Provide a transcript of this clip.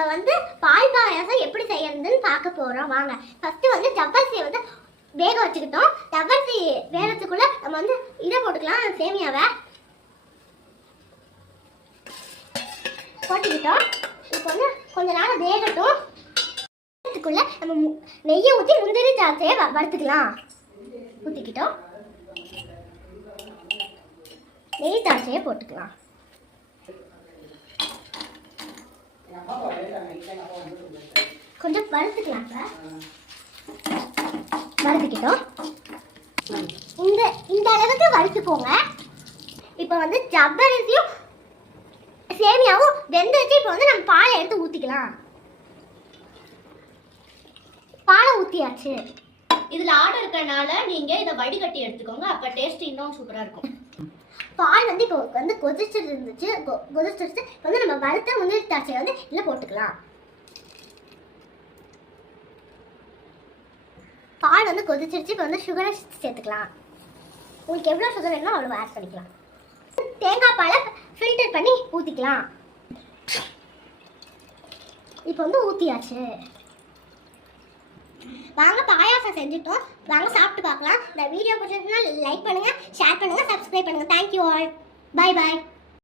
நம்ம வந்து பால் பாயாசம் எப்படி செய்யறதுன்னு பார்க்க போறோம். வாங்க. ஃபர்ஸ்ட் வந்து ஜவ்வரிசியை வந்து வேக வச்சுக்கிட்டோம். ஜவ்வரிசி வேகத்துக்குள்ள நம்ம வந்து இதை போட்டுக்கலாம் சேமியாவை. போட்டுக்கிட்டோம். இப்போ வந்து கொஞ்ச நேரம் வேகட்டும். அதுக்குள்ள நம்ம மு- நெய்யை ஊற்றி முந்திரி திராட்சையை வ- வறுத்துக்கலாம். ஊற்றிக்கிட்டோம் நெய் திராட்சையை போட்டுக்கலாம். கொஞ்சம் வறுத்துக்கலாம் வறுத்துக்கிட்டோம். இந்த இந்த அளவுக்கு வறுத்துக்கோங்க இப்போ வந்து ஜவ்வரிசியும் சேமியாவும் வெந்துச்சு இப்போ வந்து நம்ம பாலை எடுத்து ஊற்றிக்கலாம் பாலை ஊற்றியாச்சு இதுல ஆடு இருக்கறனால நீங்க இதை வடிகட்டி எடுத்துக்கோங்க. அப்ப டேஸ்ட் இன்னும் சூப்பரா இருக்கும். பால் வந்து இப்போ வந்து கொதிச்சுட்டு இருந்துச்சு கொதிச்சிருச்சு. இப்போ வந்து நம்ம வறுத்த முந்திரி திராட்சையை வந்து இதில் போட்டுக்கலாம் பால் வந்து கொதிச்சிருச்சு இப்போ வந்து சுகரை சேர்த்துக்கலாம். உங்களுக்கு எவ்வளோ சுகர் வேணுமோ அவ்வளோ ஆட் பண்ணிக்கலாம். தேங்காய் பாலை ஃபில்டர் பண்ணி ஊற்றிக்கலாம் இப்போ வந்து ஊற்றியாச்சு வாங்க பாயாசம் செஞ்சுட்டோம். வாங்க சாப்பிட்டு பார்க்கலாம். இந்த வீடியோ பிடிச்சிருந்தா லைக் பண்ணுங்க ஷேர் பண்ணுங்க சப்ஸ்கிரைப் பண்ணுங்கள் தேங்க்யூ ஆல் பை பாய்